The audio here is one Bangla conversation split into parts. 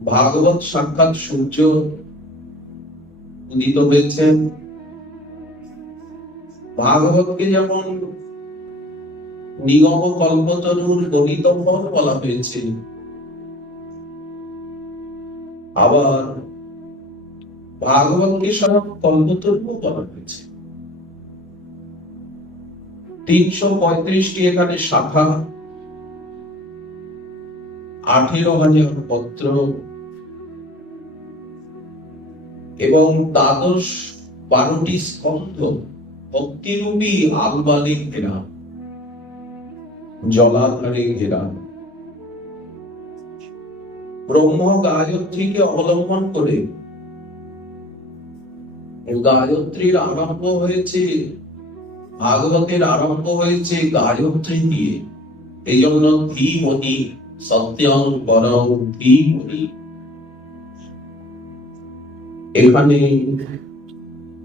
ভাগবত সাক্ষাৎ সূর্য উদিত হয়েছেন। ভাগবতকে যেমন নিগম কল্পতরুর গণিত ফল বলা হয়েছে, আবার ভাগবতকে সব কল্পতরু বলা হয়েছে। ৩৩৫টি এখানে শাখা, ১৮,০০০ পত্র এবং দ্বাদশ ১২টি স্কন্ধ ভক্তিরূপী আলবালে ঘেরা, জলাধারে ঘেরা। ব্রহ্ম গায়ত্রীকে অবলম্বন করে গায়ত্রীর আরম্ভ হয়েছে, ভাগবতের আরম্ভ হয়েছে গায়ত্রী দিয়ে। এই জন্য ধীমহি সত্যং পরং ধীমহি। এখানে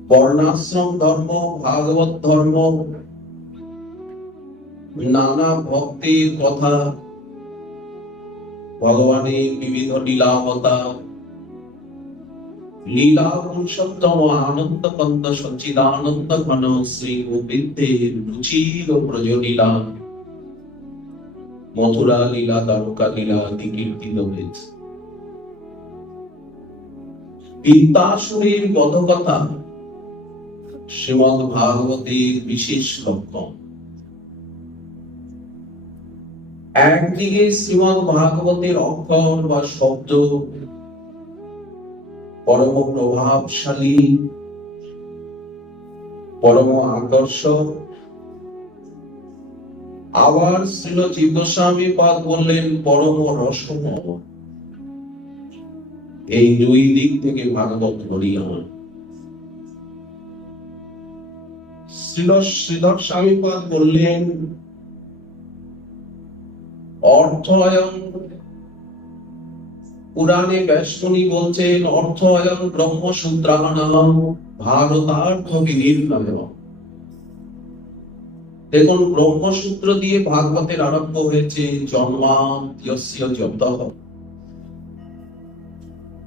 বর্ণাশ্রম ধর্ম, ভাগবত ধর্ম, নানা ভক্তির কথা, ভগবানের বিবিধ লীলাবতা, লীলা পুরুষোত্তম আনন্দ কন্দ সচ্চিদানন্দ ঘন শ্রী গোবিন্দের রুচির ব্রজলীলা, মথুরা লীলা, দ্বারকা লীলা আদি কীর্তিত হয়েছে। বিদ্যাসুরের বধকথা শ্রীমদ্ ভাগবতের বিশেষ লক্ষণ। একদিকে শ্রীমদ্ ভাগবতের অক্ষর বা শব্দ পরম প্রভাবশালী, পরম আকর্ষক। আবার শ্রীল চিত্তস্বামী পাদ বললেন পরম রসময়। এই দুই দিক থেকে ভাগবত হরিয়ান। শ্রীল শ্রীধর স্বামীপাদ বললেন অর্থয়ং। পুরাণে ব্যাসমুনি বলছেন অর্থয়ং ব্রহ্মসূত্রাণাম ভারতার্থ বিনির্ণয়। দেখুন, ব্রহ্মসূত্র দিয়ে ভাগবতের আরম্ভ হয়েছে। জন্মাদ্যস্য যতঃ।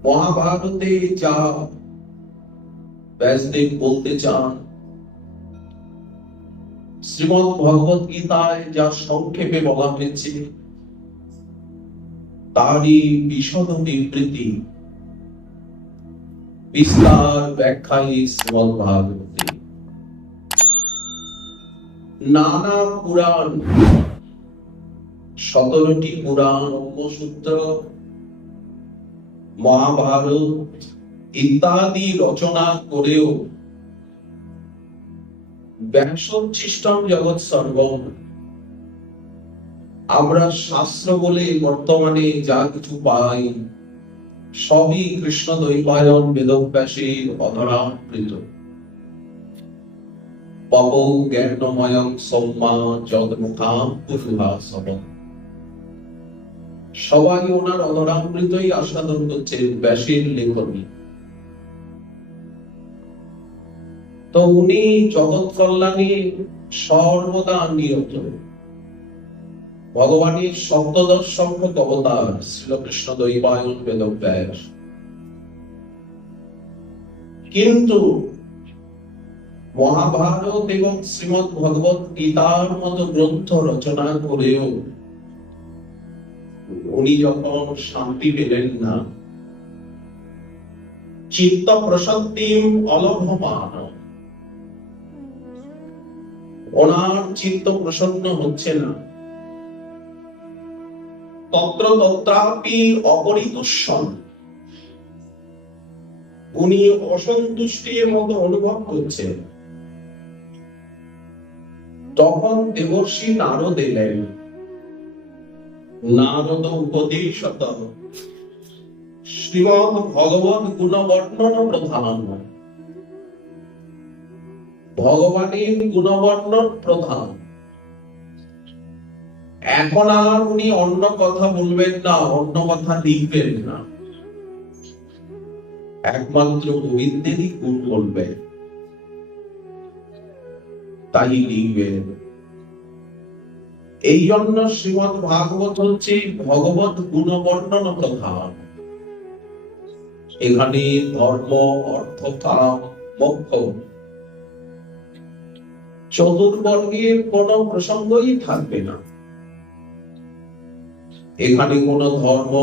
মহাভারতে যা ব্যাসদেব বলতে চান, শ্রীমদ্ ভগবত গীতায় যা সংক্ষেপে বলা হয়েছে, তারই বিশদ বিবৃতি, বিস্তার ব্যাখ্যায় শ্রীমদ্ ভাগবতে। নানা পুরাণ, 17টি পুরাণ, ব্রহ্মসূত্র, মহাভারত ইত্যাদি রচনা করেও ব্যাসোচ্ছিষ্টম জগৎ সর্বম। আমরা শাস্ত্র বলে বর্তমানে যা কিছু পাই, সবই কৃষ্ণ দ্বৈপায়ন বেদব্যাসের অধরামৃত। পবৌ জ্ঞানময়ং সৌম্যা যদমুখাম পুরুহাসবম। সবাই ওনার অধরামৃতই আস্বাদন করছেন, ব্যাসের লেখনী। তো উনি জগৎ কল্যাণে সর্বদা নিরত। ভগবানের সপ্তদশ সংখ্যক অবতার শ্রীকৃষ্ণ দ্বৈপায়ন বেদব্যাস। কিন্তু মহাভারত এবং শ্রীমদ্ ভগবত গীতার মতো গ্রন্থ রচনা করেও উনি যখন শান্তি পেলেন না, চিত্ত প্রশান্তিম অলভমান, ওনার চিত্ত প্রসন্ন হচ্ছে না, তত্র তত্রাপি অপরিতুষ্যন, উনি অসন্তুষ্টির মতো অনুভব করছেন। তখন দেবর্ষি নারদ এলেন। নারদ উপদেশত শ্রীমদ্ ভগবত গুণবর্ণন প্রধান। ভগবানের গুণবর্ণন প্রধান। এখন আর উনি অন্য কথা বলবেন না, অন্য কথা লিখবেন না, একমাত্র গোবিন্দেরই গুণ বলবেন, তাই লিখবেন। এই জন্য শ্রীমদ্ ভাগবত হচ্ছে ভগবত গুণবর্ণন প্রধান। এখানে ধর্ম, অর্থ, কাম, মোক্ষ চতুর্বর্গের কোন প্রসঙ্গই থাকবে না। এখানে কোন ধর্ম,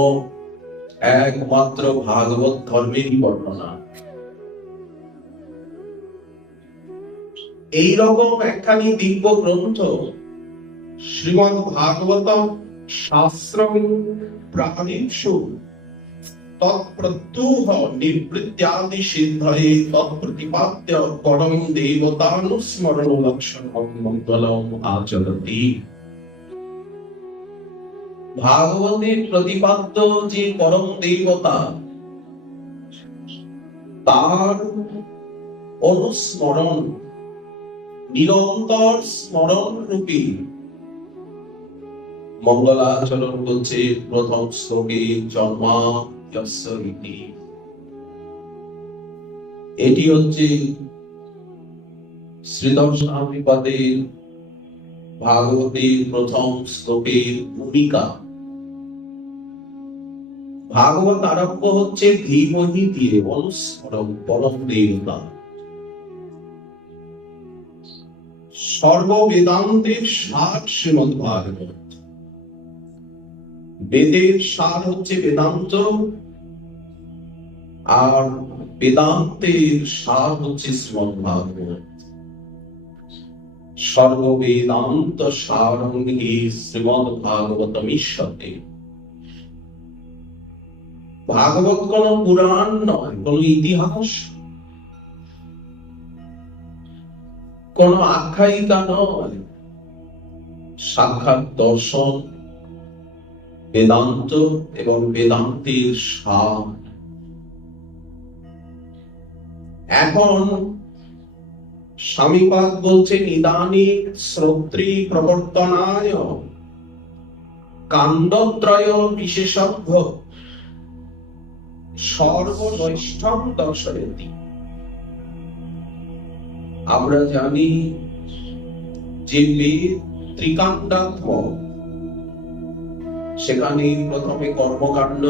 একমাত্র ভাগবত ধর্মেরই বর্ণনা। এইরকম একখানি দিব্য গ্রন্থ শ্রীমদ্ ভাগবতম শাস্ত্রম প্রাণীষু তৎপ্রত্যুহ নিবৃত্ত্যাদি সিদ্ধয়ে তৎপ্রতিপাদ্য পরম দেবতানুস্মরণ লক্ষণম মঙ্গলম আচরতি। ভাগবতের প্রতিপাদ্য যে পরম দেবতা, তার অনুস্মরণ, নিরন্তর স্মরণ রূপী মঙ্গলাচরণ বলছে প্রথম শ্লোকে জন্মা যস্য ইতি। এটি হচ্ছে শ্রীধর স্বামীপাদের ভাগবতের প্রথম শ্লোকের ভূমিকা। ভাগবত আরম্ভ হচ্ছে ধীমহি দিয়ে, অনুস্মরণ পরম দেবতা। সর্ববেদান্তের সার শ্রীমদ্ ভাগবত। বেদের সার হচ্ছে বেদান্ত, আর বেদান্তের সার হচ্ছে শ্রীমদ্ ভাগবত। সর্ববেদান্ত সারং হি শ্রীমদ্ ভাগবতম ঈশ্বরে। ভাগবত কোন পুরাণ নয়, কোন ইতিহাস, কোন আখ্যায়িকা নয়, সাক্ষাৎ দর্শন, বেদান্ত এবং বেদান্তের সার। এখন স্বামীপাদ বলছেন ইদানীং শ্রোত্রী প্রবর্তনায় কাণ্ডত্রয় বিশেষজ্ঞ সর্বনৈষ্ঠ্যম দর্শয়তি। আমরা জানি যে বেদ ত্রিকাণ্ডাত্মক, সেখানে প্রথমে কর্মকাণ্ড,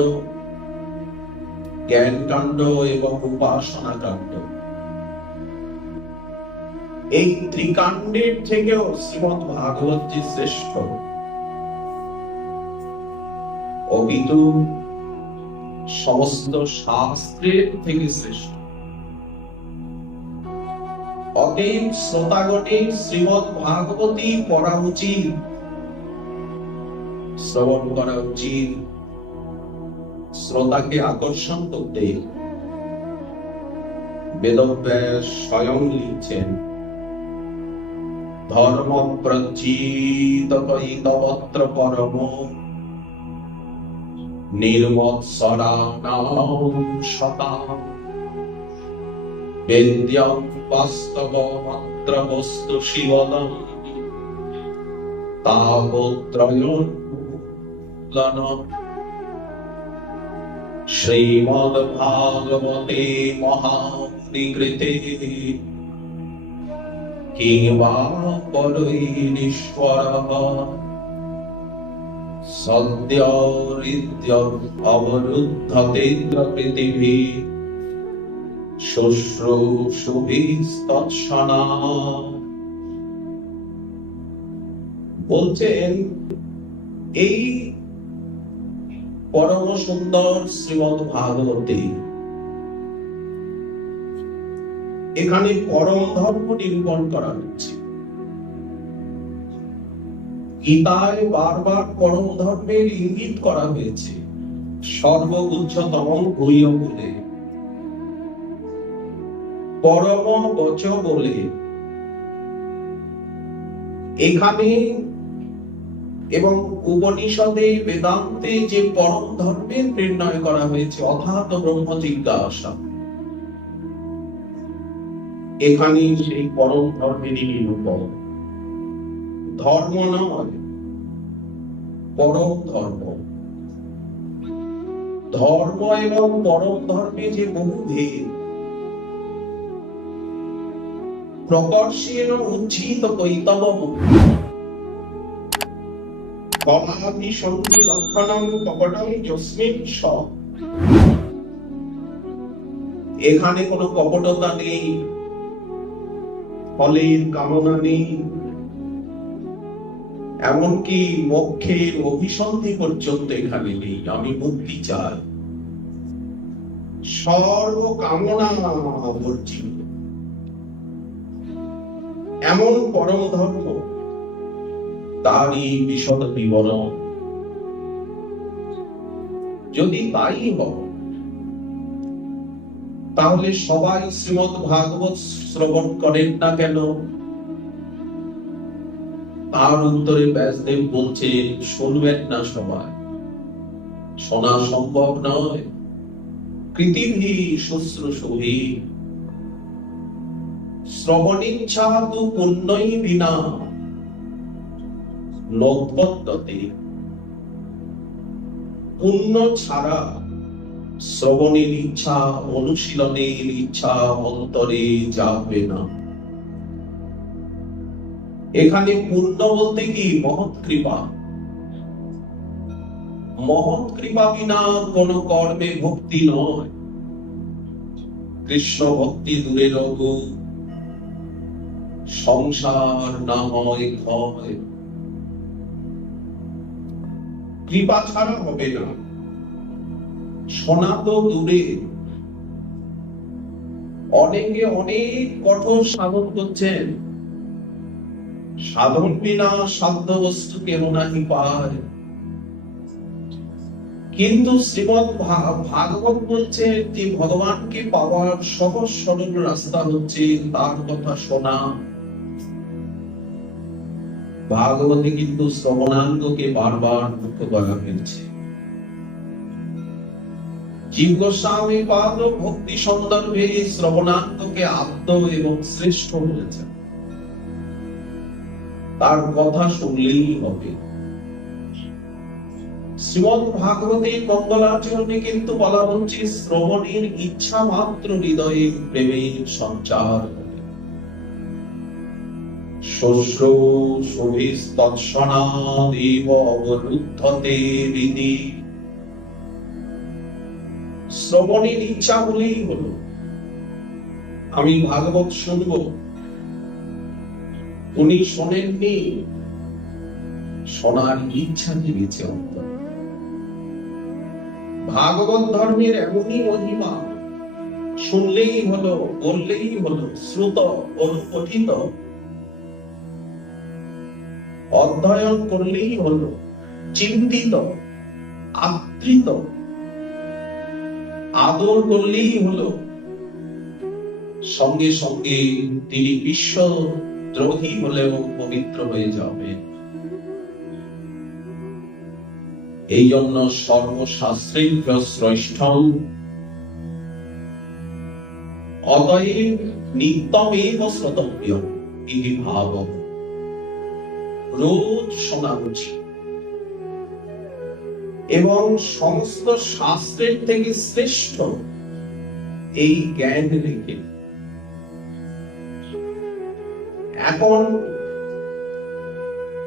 জ্ঞানকাণ্ড এবং উপাসনা কাণ্ড। এই ত্রিকাণ্ডের থেকেও শ্রীমদ্ ভাগবত যে শ্রেষ্ঠ, অপিতু সমস্ত শাস্ত্রের থেকে শ্রেষ্ঠ। অতএব শ্রোতাগণের শ্রীমদ্ ভাগবতী পড়া উচিত, শ্রবণ করা উচিত, শ্রোতাকে আকর্ষণ করতে। বেদব্যাস স্বয়ং লিখছেন, ধর্ম প্রচিতকৈতবত্র পরম নির্মৎসরাণাং শতাং বেদ্যং বাস্তবমাত্র বস্তু শিবদম তাবত্রয়ং শ্রীমদ্ ভাগবতে মহামুনিকৃতে কিংবা পরৈরীশ্বরঃ সদ্যরিদ্য অবরুদ্ধতে পৃথিবী শুশ্রূষুভিস্তৎসনা। বলছেন এই পরম সুন্দর শ্রীমদ্ ভাগবতে এখানে পরম ধর্ম নিরূপণ করা হচ্ছে। গীতায় বারবার পরম ধর্মের ইঙ্গিত করা হয়েছে, সর্বোচ্চতম ভূয় বলে, পরম বচ বলে। এখানে এবং উপনিষদে বেদান্তে যে পরম ধর্মের নির্ণয় করা হয়েছে, অথাত ব্রহ্ম জিজ্ঞাসা, এখানে সেই পরম ধর্মেরই নিরূপণ। ধর্ম নয়, পরম ধর্ম। ধর্ম এবং পরম ধর্মে যে বহু ভেদ, প্রকর্ষেণ উজ্জীত কৈতবম কমাভি সন্ধি লক্ষণং কপটং যস্মিন স। এখানে কোনো কপটতা নেই, ফলের কামনা নেই, এমনকি মোক্ষের অভিসন্ধি পর্যন্ত এখানে নেই। আমি মুক্তি চাই, সর্ব কামনা বর্জিত, এমন পরম ধর্ম, তারই বিশদ বিবরণ। যদি তাই হয়, তাহলে সবাই শ্রীমদ্ ভাগবত শ্রবণ করেন না কেন? তার উত্তরে ব্যাসদেব বলছে, শুনবেন না সবাই, শোনা সম্ভব নয়। কৃতিভি শুশ্রূষভি শ্রবণিচ্ছা তু পুণ্যই বিনা নোৎপদ্যতে। পুণ্য ছাড়া শ্রবণের ইচ্ছা, অনুশীলনের ইচ্ছা অন্তরে যাবে না। এখানে পুণ্য বলতে কি? মহৎ কৃপা। মহৎ কৃপা বিনা কোন কর্মে ভক্তি নয়। কৃষ্ণ ভক্তি দূরে রঘু, সংসার না হয় ক্ষয়। কৃপা ছাড়া হবে না। শোনা তো দূরে, অনেকে অনেক কঠোর সাধন করছেন, সাধন বিনা সাধ্য বস্তু কেহ নাহি পায়। কিন্তু শ্রীমদ্ ভাগবত বলছে যে ভগবানকে পাওয়ার সহজ সরল রাস্তা হচ্ছে তার কথা শোনা। ভাগবতে কিন্তু শ্রবণাঙ্গকে বারবার মুখ্য করা হয়েছে। জীব গোস্বামী পাদ ভক্তি সন্দর্ভে শ্রবণাঙ্গকে আদ্য এবং শ্রেষ্ঠ বলেছেন। তার কথা শুনলেই হবে। শ্রীমদ্ ভাগবতে মঙ্গলাচরণে কিন্তু বলা হচ্ছে শ্রবণের ইচ্ছা মাত্র হৃদয়ে প্রেমের সঞ্চার হবে। শ্বশ্রু সুবিস্তৎসনাদেব অবরুদ্ধতে বিধি। শ্রবণের ইচ্ছা হলেই হলো, আমি ভাগবত শুনব। উনি শোনেননি, শোনার ইচ্ছা জেগেছে অন্তরে। ভাগবত ধর্মের এমনই মহিমা, শুনলেই হলো, বললেই হলো, শ্রুত অনুপঠিত, অধ্যয়ন করলেই হলো, চিন্তিত, আদৃত, আদর করলেই হলো, সঙ্গে সঙ্গে তিনি বিশ্ব দ্রোহী হলেও পবিত্র হয়ে যাবে। এই জন্য সর্বশাস্ত্রেভ্য শ্রেষ্ঠম, অতএব নিত্যমেব শ্রোতব্য ইতি ভাব। রোজ শোনা উচিত এবং সমস্ত শাস্ত্রের থেকে শ্রেষ্ঠ এই জ্ঞান রেখে। এখন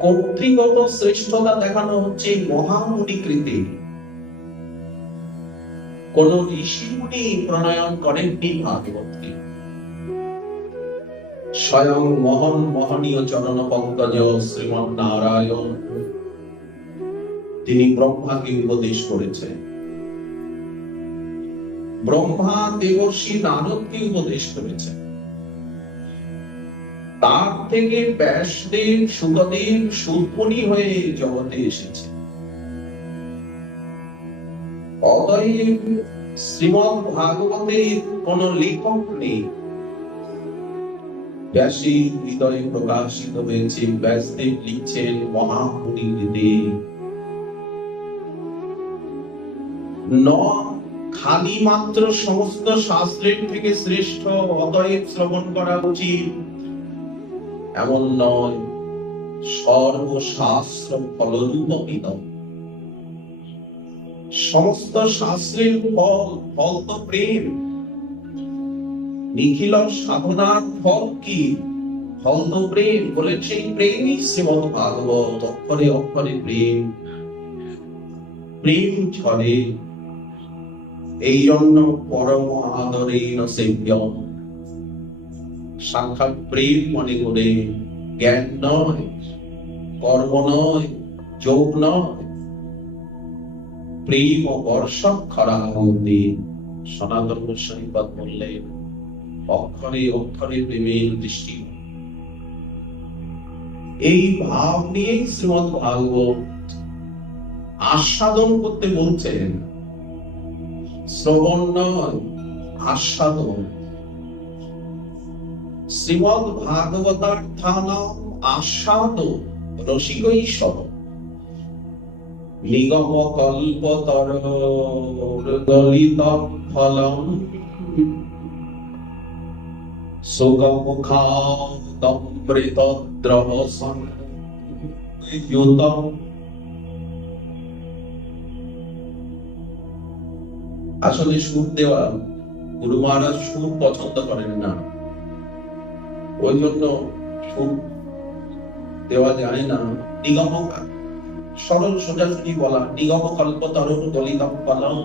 কর্তৃগত শ্রেষ্ঠতা দেখানো হচ্ছে মহামুনিকৃতে। কোন ঋষিমুনি প্রণয়ন করেননি ভাগবতকে। স্বয়ং মহান মহনীয় চরণ পঙ্কজ শ্রীমন নারায়ণ তিনি ব্রহ্মাকে উপদেশ করেছেন। ব্রহ্মা দেবর্ষি নারদকে উপদেশ করেছেন। তার থেকে ব্যাসদেব, সুখদেব, সুতমুনি হয়ে জগতে এসেছে। অতএব শ্রীমদ্ ভাগবতের কোন লেখক নেই। ব্যাসের হৃদয়ে প্রকাশিত হয়েছে। ব্যাসদেব লিখছেন মহামুনি দেব। খালি মাত্র সমস্ত শাস্ত্রের থেকে শ্রেষ্ঠ, অতএব শ্রবণ করা উচিত এমন নয়। সর্বশাস্ত্র ফলরূপিত। সমস্ত শাস্ত্রের ফল তো প্রেম। নিখিল সাধনার ফল কি? ফল তো প্রেম। বলেছে প্রেমই শ্রীমদ্ ভাগবত। অক্ষরে অক্ষরে প্রেম। প্রেম ছড়ে, এই জন্য পরম আদরেণ সেব্য, সাক্ষাৎ প্রেম মনে করে, জ্ঞান নয়, কর্ম নয়, যোগ নয়, প্রেম ও বর্ষক্ষরা হতে সনাতন গোস্বামীপাদ বললেন, অক্ষরে অক্ষরে প্রেমের দৃষ্টি। এই ভাব নিয়েই শ্রীমদ্ ভাগবত আস্বাদন করতে বলছেন। শ্রবণ নয়, আস্বাদন। শ্রীমদ্ ভাগবতার্থানাম আস্বাদ রসিকৈষব, নিগম কল্পতর গলিত ফলম সুগমুখাদমৃতদ্রবসন ইয়ুতম। আসলে সুর দেওয়া, গুরু মহারাজ সুর পছন্দ করেন না, ওই জন্য সুর দেওয়া যায় না। নিগম, সরল সোজাসুজি বলা, নিগম কল্পতর গলিতম ফলম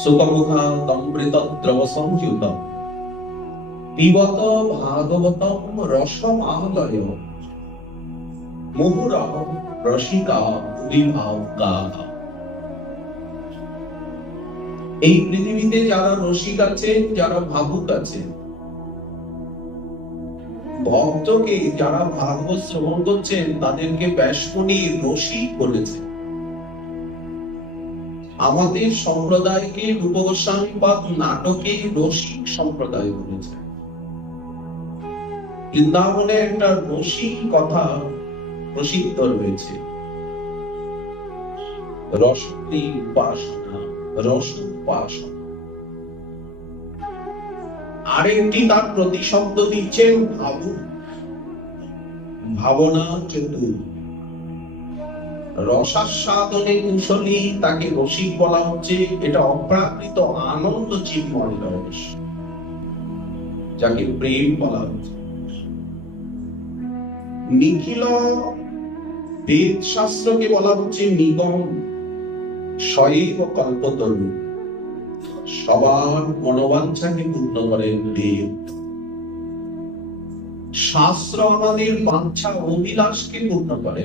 সুগমুখাদমৃতদ্রবসংযুতম পিবত ভাগবতম রসমালয় মুহুরঃ রসিকা বিভাবকাঃ। এই পৃথিবীতে যারা রসিক আছেন, যারা ভাবুক আছেন, ভক্তকে যারা ভাগবত শ্রবণ করছেন তাদেরকে ব্যাসমণি রসিক বলেছে। আমাদের সম্প্রদায়কে রূপ গোস্বামীপাদ নাটকে রসিক সম্প্রদায় বলেছে। বৃন্দাবনে একটা রসিক কথা প্রসিদ্ধ রয়েছে, রসনী উপাসনা, রস উপাসনা। আরেকটি তার প্রতিশব্দ দিচ্ছেন ভাবু, ভাবনা চতুর। রসাস্বাদনে কুশলী তাকে রসিক বলা হচ্ছে। এটা অপ্রাকৃত আনন্দ চিন্ময় রস, যাকে প্রেম বলা হচ্ছে। নিখিল বেদ শাস্ত্রকে বলা হচ্ছে নিগম, শৈব কল্পতরু। সবার মনোবাঞ্ছাকে পূর্ণ করেন বেদ। শাস্ত্র আমাদের বাঞ্ছা অভিলাষকে পূর্ণ করে।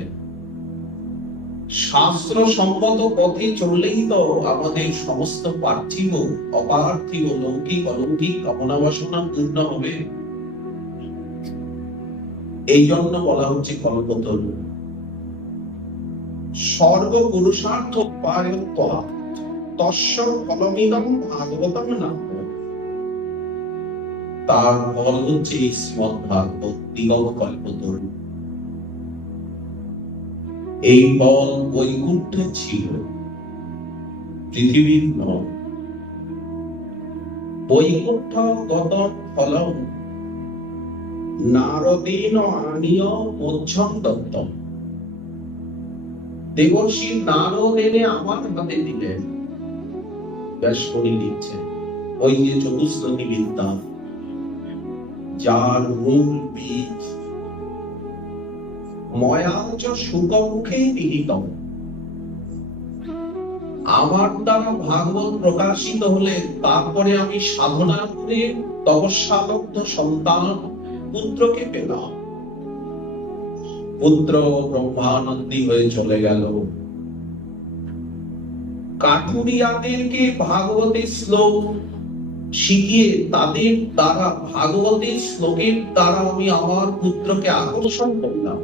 শাস্ত্র সম্মত পথে চললেই তো আমাদের সমস্ত পার্থিব, অপার্থিব, লৌকিক, অলৌকিক কামনা বাসনা পূর্ণ হবে। এই জন্য বলা হচ্ছে কল্পতরু। সর্ব পুরুষার্থ পায়ত্বা তস্য ফলমিদং ভাগবতম নাম। তার ফল হচ্ছে এই শ্রীমদ্ ভাগবত নিগম কল্পতরু। এই ফল বৈকুণ্ঠে ছিল, পৃথিবীর নয়। বৈকুণ্ঠ গত ফলম নারদেন আনীয় মোক্ষম দত্তম। দেবর্ষি নারদ এনে আমার হাতে দিলেন। ব্যাসমণি লিখছে, ওই যে চতুশ্রী বিদ্যা, যার মূল বীজ ময়াচ সুকমুখে নিহিতম। আমার দ্বারা ভাগবত প্রকাশিত হলে তারপরে আমি সাধনা করে তপস্যালব্ধ সন্তান পুত্রকে পেলাম। পুত্র ব্রহ্মানন্দী হয়ে চলে গেল। কাঠুরিয়াদেরকে ভাগবতের শ্লোক শিখিয়ে তাদের দ্বারা, ভাগবতের শ্লোকের দ্বারা আমি আমার পুত্রকে আকর্ষণ করলাম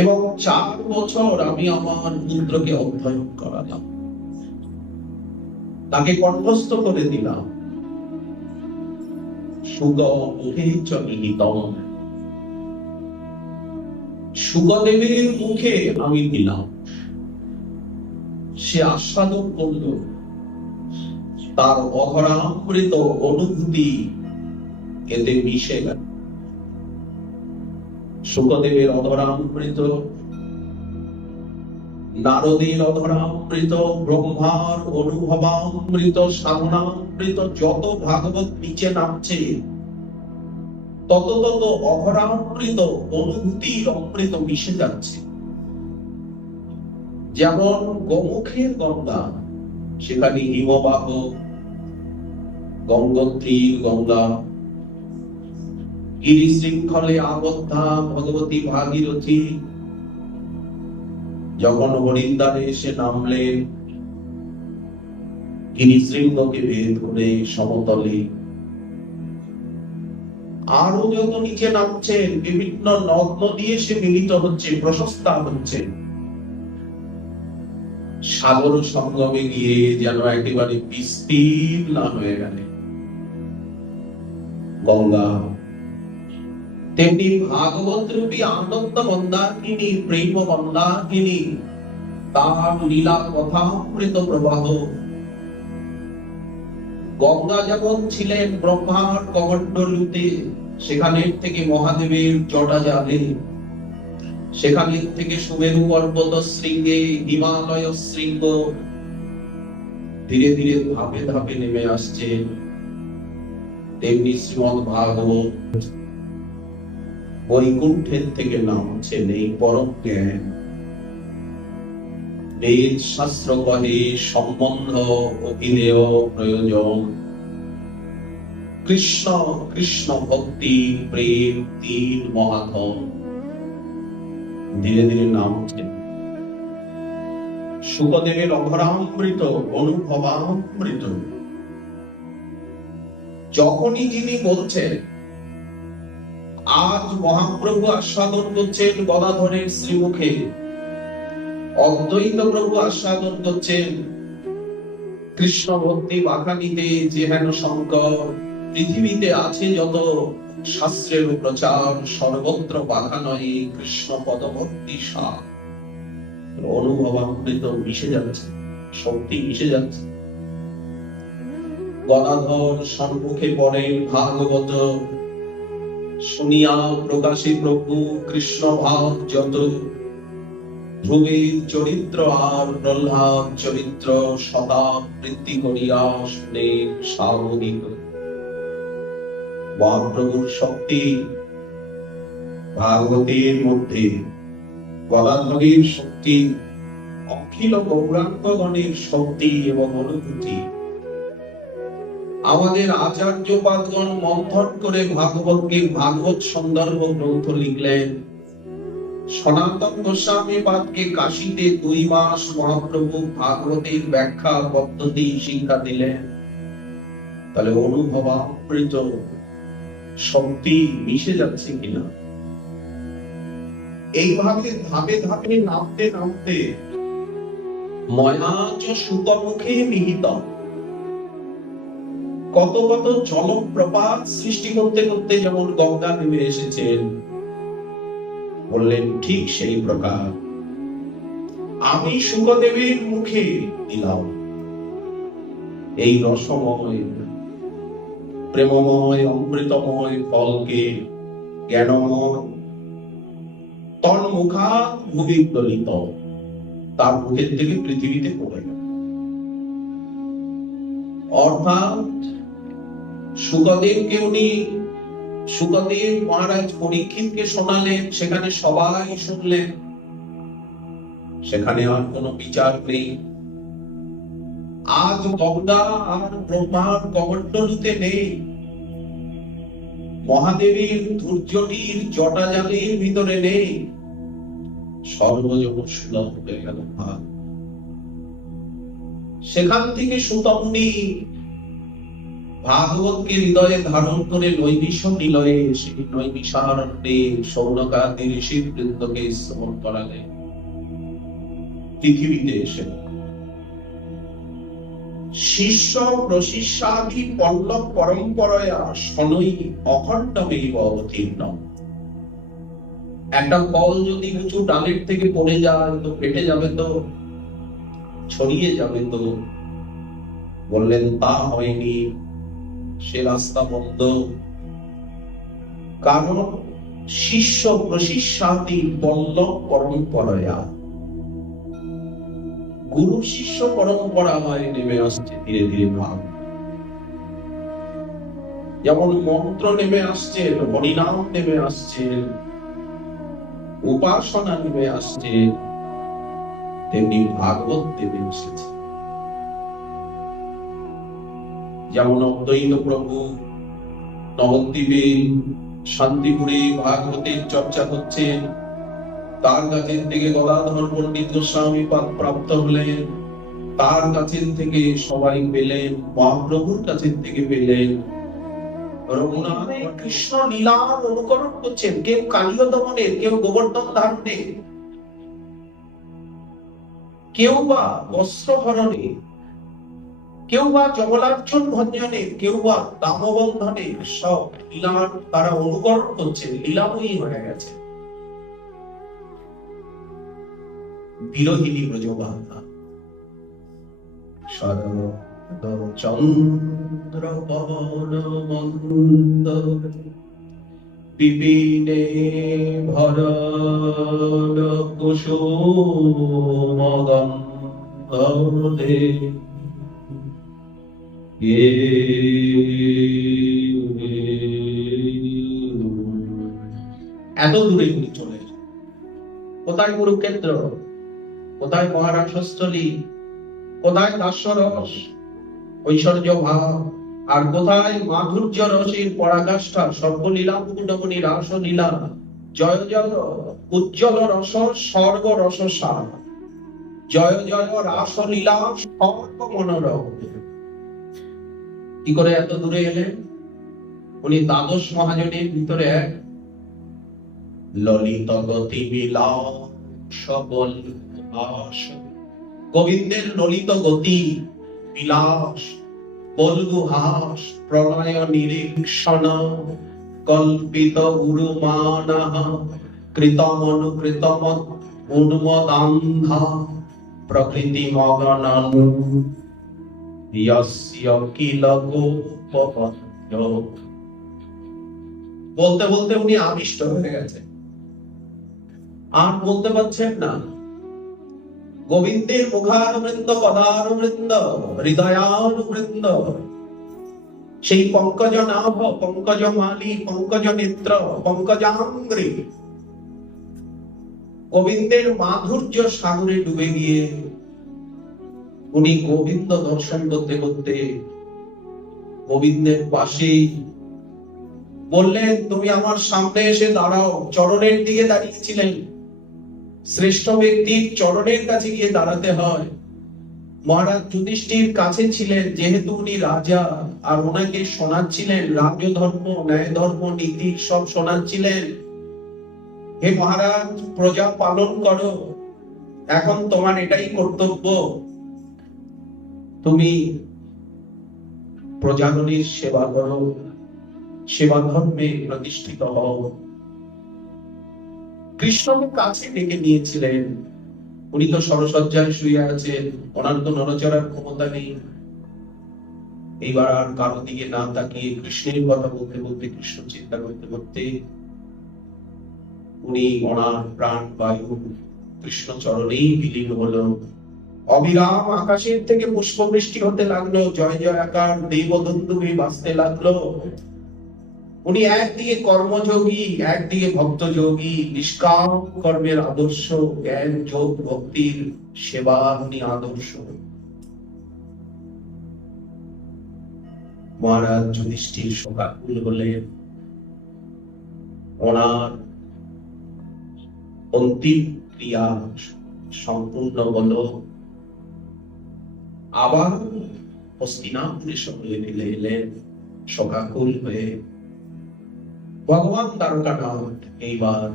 এবং 4 বছর আমি আমার পুত্রকে অধ্যয়ন করালাম, তাকে কণ্ঠস্থ করে দিলাম। সুগদেবের মুখে আমি দিলাম। সে আস্বাদন করল, তার অঘরামৃত অনুভূতি এতে মিশে গেল। সুখদেবের অধরামৃত, নারদের অধরামৃত, ব্রহ্মার অনুভবামৃত, সাধনামৃত, যত ভাগবত নিচে নামছে তত তত অঘরামৃত অনুভূতির অমৃত মিশে যাচ্ছে। যেমন গোমুখের গঙ্গা, সেখানে হিমবাহ, গঙ্গোত্রীর গঙ্গা, গিরি শৃঙ্খলে আবদ্ধা ভগবতী ভাগীরথী যখন হরিদ্বারে এসে নামলেন, গিরিশৃঙ্গকে ভেদ করে সমতলে আরো যত নিচে নামছেন, বিভিন্ন নদ নদী এসে মিলিত হচ্ছে, প্রশস্তা হচ্ছে, সাগর সঙ্গমে গিয়ে যেন একেবারে বিস্তীর্ণ হয়ে গেল গঙ্গা। তেমনি ভাগবত রূপী আনন্দ মন্দাকিনী, প্রেম মন্দাকিনী, তার লীলা কথামৃত প্রবাহ। গঙ্গা যেমন ছিলেন ব্রহ্মার কমণ্ডলুতে, সেখানে থেকে মহাদেবের জটা জালে, সেখান থেকে সুমেরু পর্বত শৃঙ্গে, হিমালয় শৃঙ্গ ধীরে ধীরে ধাপে ধাপে নেমে আসছে। তেমনি শ্রীমদ ভাগবত বৈকুণ্ঠের থেকে নামছেন এই পরম জ্ঞান। বেদ শাস্ত্র কহে সম্বন্ধ অভিধেয় প্রয়োজন, কৃষ্ণ কৃষ্ণ ভক্তি প্রেম তিন মহাধন। ধীরে ধীরে নামছেন শুকদেবের অঘরামৃত, অনুভবামৃত। যখনই যিনি বলছেন, আজ মহাপ্রভু আস্বাদন করছেন গদাধরের শ্রীমুখে, অদ্বৈত প্রভু আস্বাদন করছেন কৃষ্ণ ভক্তি বাখানিতে, যে হেন শঙ্কর পৃথিবীতে আছে যত শাস্ত্রের প্রচার, সর্বত্র বাখানয়ে কৃষ্ণ পদভক্তি সার। অনুভবামৃত মিশে যাচ্ছে, শক্তি মিশে যাচ্ছে। গদাধর সম্মুখে পড়েন ভাগবত, শুনিয়া প্রকাশী প্রভু কৃষ্ণ ভাব যত। ধ্রুবের চরিত্র আর প্রহ্লাদ চরিত্র শতাবৃত্তি করিয়া শুনে সাবধান। মহাপ্রভুর শক্তি ভাগবতের মধ্যে, গদাধরের শক্তি, অখিল গৌরাঙ্গগণের শক্তি এবং অনুভূতি। আমাদের আচার্য পাদগণ মন্থন করে ভাগবতকে ভাগবত সন্দর্ভ গ্রন্থ লিখলেন। সনাতন গোস্বামী পাদকে কাশীতে 2 মাস মহাপ্রভু ভাগবতের ব্যাখ্যা পদ্ধতি শিক্ষা দিলেন। তাহলে অনুভবামৃত শক্তি মিশে যাচ্ছে কিনা? এইভাবে ধাপে ধাপে নামতে নামতে ময়াচ সুতমুখে নিহিত কত কত জলপ্রপাত সৃষ্টি করতে করতে যেমন গঙ্গা নেমে এসেছেন, বললেন ঠিক সেই প্রকার আমি শুকদেবের মুখে দিলাম এই রসময় প্রেমময় অমৃতময় ফলকে, জ্ঞানময় তন্মুখা ভুবি দলিত, তার মুখের থেকে পৃথিবীতে পড়ে গেল। অর্থাৎ শুকদেবকে উনি, শুকদেব মহারাজ পরীক্ষিতকে শোনালেন, সেখানে সবাই শুনলেন, সেখানে আর কোনো বিচার নেই। আজ গঙ্গা আর ব্রহ্মার কমণ্ডলুতে নেই, মহাদেবীর ধৈর্যটির জটা জালের ভিতরে নেই, সর্বজন সুলভ হয়ে গেল। সেখান থেকে সুতমনি ভাগবতকে হৃদয়ে ধারণ করে নৈমিষ নিলয়ে, সেই নৈমিষারণ্যে সৌনকাদি ঋষি বৃন্দকে শ্রবণ করালেন। পৃথিবীতে এসে শিষ্য প্রশিষ্যাদি পল্লব পরম্পরায়া শনৈ অখণ্ডমেব অবতীর্ণ। একটা ফল যদি উঁচু ডালের থেকে পড়ে যায় তো পেটে যাবে, তো ছড়িয়ে যাবে। তো বললেন তা হয়নি, সে রাস্তা বন্ধ। কারণ শিষ্য প্রশিষ্যাদি পল্লব পরম্পরায়া, গুরু শিষ্য পরম্পরা হয় নেমে আসছে ধীরে ধীরে। ভাব যেমন মন্ত্র নেমে আসছে, হরিনাম নেমে আসছে, উপাসনা নেমে আসছে, তেমনি ভাগবত দেবে এসেছে। যেমন অদ্বৈত প্রভু নবদ্বীপে শান্তিপুরে ভাগবতের চর্চা করছেন, তার কাছের থেকে গদাধর পণ্ডিত গোস্বামী প্রাপ্ত হলেন, তার কাছের থেকে সবাই পেলেন, মহাপ্রভুর কাছের থেকে পেলেন। রঘুনাথ কৃষ্ণ লীলার অনুকরণ করছেন, কেউ কালীয় দমনের, কেউ গোবর্ধন ধারণে, কেউ বা বস্ত্র হরণে, কেউ বা জগলার্চন ভঞ্জনে, কেউ বা দামবন্ধনে, সব লীলার তারা অনুকরণ করছেন, লীলাময়ী হয়ে গেছে। বিরোহিনী ব্রজবাধা চন্দ্র পবন মন্দ বিপিনে ভরণ কুসুম গন্ধে এত দূরে উনি চলে, কোথায় কুরুক্ষেত্র, কোথায় মহারাষ্ট্রস্থলী, কোথায় দাস্যরস ঐশ্বর্য ভাব, আর কোথায় মাধুর্য রসের পরাকাষ্ঠা, সর্বলীলা মুকুটমণি রাসলীলা, জয় জয় উজ্জ্বল রস স্বর্গ রস সার, জয় জয় রাসলীলা সর্ব মনোরম। কি করে এত দূরে এলেন? উনি দ্বাদশ মহাজনের ভিতরে এক ললিত গতি বিলাস বল আস, গোবিন্দের ললিত গতি বিলাস বলগুহাস প্রণয় নিরীক্ষণ কল্পিত গুরুমানা কৃতম অনুকৃতম উন্মদান্ধা প্রকৃতি মগনন ইয়স্য কিল গোপপদ্য। বলতে বলতে উনি আবিষ্ট হয়ে গেছেন, আর বলতে পারছেন না। গোবিন্দের মুখারবৃন্দ, পদারবৃন্দ, হৃদয়ারবৃন্দ, সেই পঙ্কজ নাভ, পঙ্কজ মালি, পঙ্কজ নেত্র, পঙ্কজাঙ্গ্রি, গোবিন্দের মাধুর্য সাগরে ডুবে গিয়ে উনি গোবিন্দ দর্শন করতে করতে গোবিন্দের পাশেই বললেন, তুমি আমার সামনে এসে দাঁড়াও। চরণের দিকে দাঁড়িয়েছিলেন, শ্রেষ্ঠ ব্যক্তির চরণের কাছে গিয়ে দাঁড়াতে হয়। মহারাজ যুধিষ্ঠির কাছে ছিলেন, যেহেতু উনি রাজা, আর ওনাকে শোনাচ্ছিলেন রাজধর্ম, ন্যায় ধর্ম, নীতি সব শোনাচ্ছিলেন। হে মহারাজ, প্রজা পালন করো, এখন তোমার এটাই কর্তব্য, তুমি প্রজাগণের সেবা করো, সেবা ধর্মে প্রতিষ্ঠিত হও। কৃষ্ণকে কাছে ডেকে নিয়েছিলেন, উনি তো সরসজ্জায় শুয়ে আছেন, ওনার তো নড়াচড়ার ক্ষমতা নেই। এইবার আর কারো দিকে না তাকিয়ে কৃষ্ণের কথা বলতে বলতে, কৃষ্ণ চিন্তা করতে করতে উনি ওনার প্রাণ বায়ু কৃষ্ণ চরণেই বিলীন হলো। অবিরাম আকাশের থেকে পুষ্প বৃষ্টি হতে লাগলো, জয় জয় আকার দেবদন্দুভি বাজতে লাগলো। উনি একদিকে কর্মযোগী, একদিকে ভক্তযোগী, নিষ্কাম কর্মের আদর্শ, জ্ঞান যোগ ভক্তির সেবা উনি আদর্শ। মহারাজ যুধিষ্ঠির শোকাকুল হলেন, ওনার অন্তিম ক্রিয়া সম্পূর্ণ হলো। আবার হস্তিনাপুরে সকলে মিলে এলেন শোকাকুল হয়ে। ভগবান দ্বারকানাথ এইবার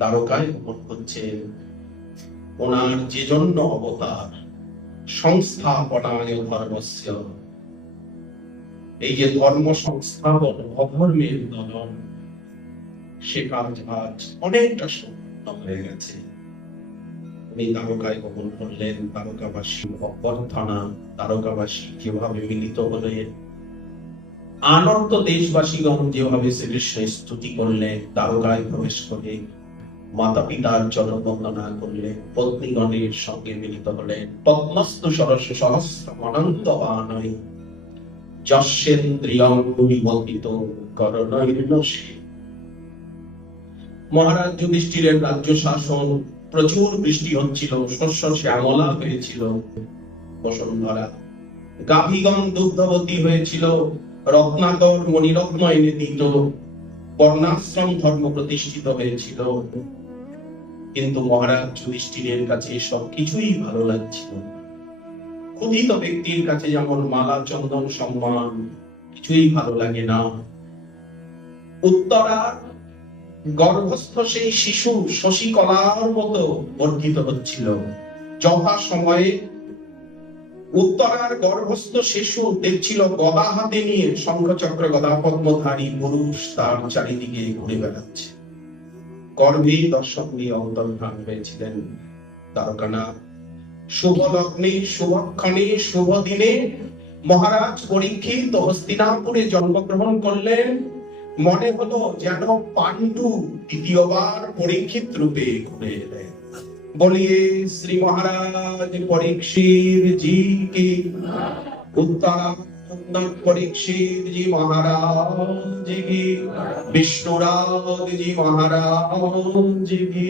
দ্বারকায় ভ্রমণ করছেন। ওনার যে জন্য অবতার সংস্থাপনায় ধর্মস্য, এই যে ধর্ম সংস্থাপন, অধর্মের দমন, সে কাজ আজ অনেকটা সম্পূর্ণ হয়ে গেছে। উনি দ্বারকায় ভ্রমণ করলেন, দ্বারকাবাসী অভ্যর্থনা, দ্বারকাবাসী যেভাবে মিলিত হলেন, আনন্দ দেশবাসীগণ যেভাবে শ্রীকৃষ্ণের স্তুতি করলেন, দ্বারকায় প্রবেশ করে মাতা পিতার চরণ বন্দনা করলেন, পত্নীগণের সঙ্গে মিলিত হলেন। তত্নস্তু সরস্ব সহস্র অনন্ত আনয় যস্যেন্দ্রিয়ং বিমোহিত করণৈর্নশে। মহারাজ যুধিষ্ঠিরের রাজ্য শাসন প্রচুর বৃষ্টি হচ্ছিল, শস্য শ্যামলা হয়েছিল, বসুন্ধরা গাভীগণ দুগ্ধবতী হয়েছিল, রত্নাকর মণিরত্ন এনে দিত, বর্ণাশ্রম ধর্ম প্রতিষ্ঠিত হয়েছিল। কিন্তু মহারাজ যুধিষ্ঠিরের কাছে সবকিছুই ভালো লাগছিল। ক্ষুধিত ব্যক্তির কাছে যেমন মালা চন্দন সম্মান কিছুই ভালো লাগে না, উত্তরার গর্ভস্থ সেই শিশু শশীকলার মতো বর্ধিত হচ্ছিল। যথা সময়ে উত্তরার গর্ভস্থ শিশু দেখছিল গদা হাতে নিয়ে শঙ্খচক্র গদা পদ্মধারী পুরুষ তার চারিদিকে ঘুরে বেড়াচ্ছে। গর্ভে দর্শন দিয়ে অন্তর্ধান হয়েছিলেন দ্বারকানাথ। শুভ লগ্নে, শুভক্ষণে, শুভ দিনে মহারাজ পরীক্ষিত হস্তিনাপুরে জন্মগ্রহণ করলেন। মনে হলো যেন পাণ্ডু দ্বিতীয়বার পরীক্ষিত রূপে ঘুরে এলেন। বলিয়ে শ্রী মহারাজ পরীক্ষিত জি কি, উত্তরানন্দন পরীক্ষিত জি মহারাজ কি, বিষ্ণুরাজ জি মহারাজ কি।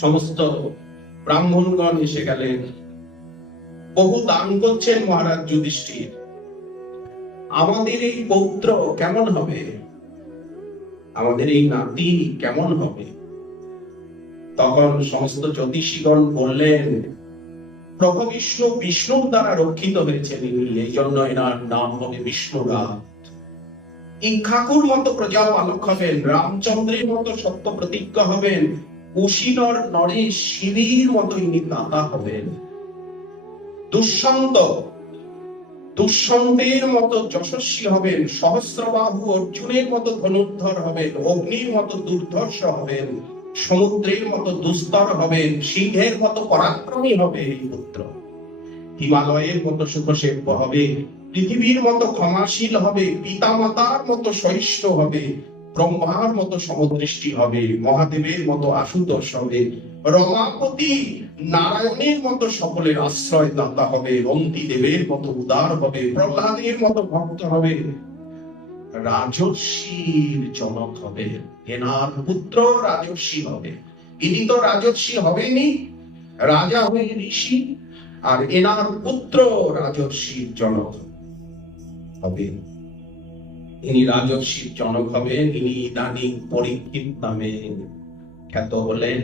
সমস্ত ব্রাহ্মণগণ এসে গেলেন, বহু দান করছেন মহারাজ যুধিষ্ঠির। আমাদের এই পৌত্র কেমন হবে, আমাদের এই নাতি কেমন হবে? তখন সমস্ত জ্যোতিষীগণ বললেন, প্রভু বিষ্ণু বিষ্ণুর দ্বারা রক্ষিত হয়েছেন ইনি, এই জন্য এনার নাম হবে বিষ্ণুরাজ। ইক্ষ্বাকুর মতো প্রজাপালক হবেন, রামচন্দ্রের মতো সত্য প্রতিজ্ঞ হবেন, কুশীনর নরে শিবির মতো ইনি দাতা হবেন। দুষ্যন্তের মতো যশস্বী হবেন, সহস্রবাহু অর্জুনের মতো ধনুর্ধর হবেন, অগ্নির মতো দুর্ধর্ষ হবেন, সমুদ্রের মতো দুস্তর হবেন, সিংহের মতো পরাক্রমী হবে এই পুত্র। হিমালয়ের মতো সুখসেব্য হবে, পৃথিবীর মতো ক্ষমাশীল হবে, পিতামাতার মতো সহিষ্ণু হবে, ব্রহ্মার মতো সমদৃষ্টি হবে, মহাদেবের মতো আশুতোষ হবে, রমাপতি নারায়ণের মতো সকলের আশ্রয় দাতা হবে, রন্তি দেবের মতো উদার হবে, প্রহ্লাদের মতো ভক্ত হবে, রাজর্ষির জনক হবে। এনার পুত্র রাজর্ষি হবে। ইনি তো রাজর্ষি হবেনি, রাজা হয়ে ঋষি, আর এনার পুত্র রাজর্ষির জনক হবে। ইনি রাজর্ষির জনক হবেন। ইনি ইদানিং পরীক্ষিত নামে খ্যাত হলেন।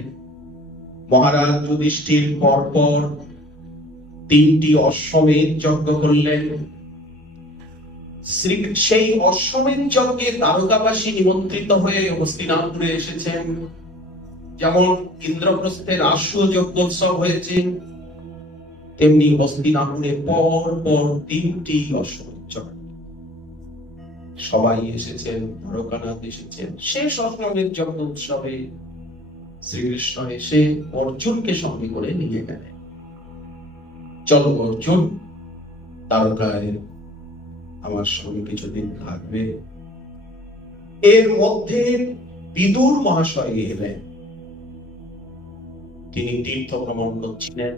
মহারাজ যুধিষ্ঠির পরপর 3টি অশ্বমেধ যজ্ঞ করলেন। সেই অশ্বমেধ যজ্ঞে দ্বারকাবাসী নিমন্ত্রিত হয়ে হস্তিনাপুরে এসেছেন। যেমন ইন্দ্রপ্রস্থের আশ্ব যজ্ঞোৎসব হয়েছে, তেমনি হস্তিনাপুরে পর পর 3টি অশ্বমেধ যজ্ঞ। সবাই এসেছেন, দ্বারকানাথ এসেছেন। শেষ অশ্বমেধ যজ্ঞ উৎসবে শ্রীকৃষ্ণ এসে অর্জুনকে সঙ্গে করে নিয়ে গেলেন। চলো অর্জুন, দ্বারকায় আমার সঙ্গে কিছুদিন থাকবে। এর মধ্যে বিদুর মহাশয় এলেন। তিনি তীর্থ ভ্রমণ করছিলেন।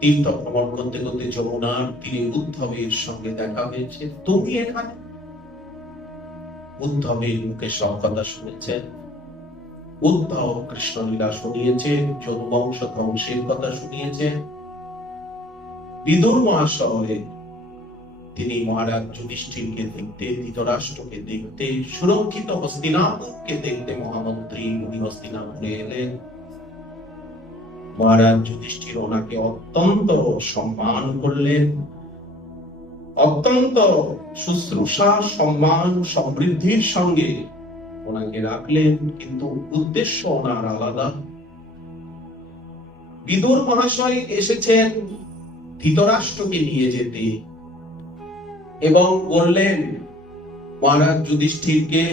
তীর্থ ভ্রমণ করতে করতে যমুনার তীরে উদ্ধবের সঙ্গে দেখা হয়েছে। তুমি এখানে? উদ্ধবের মুখে সব কথা শুনেছেন। উদ্ধব কৃষ্ণলীলা শুনিয়েছেন, যদুবংশ ধ্বংসের কথা শুনিয়েছেন। বিদুর মহাশয় তিনি মহারাজ যুধিষ্ঠিরকে দেখতে, ধৃতরাষ্ট্রকে দেখতে, সুরক্ষিত হস্তিনাপুরকে দেখতে মহামন্ত্রী উনি হস্তিনাপুরে এলেন। মহারাজ যুধিষ্ঠির ওনাকে অত্যন্ত সম্মান করলেন, অত্যন্ত শুশ্রূষা সম্মান সমৃদ্ধির সঙ্গে ওনাকে রাখলেন। কিন্তু উদ্দেশ্য ওনার আলাদা। বিদুর মহাশয় এসেছেন ধৃতরাষ্ট্রকে নিয়ে যেতে এবং বললেন মহারাজ যুধিষ্ঠিরকে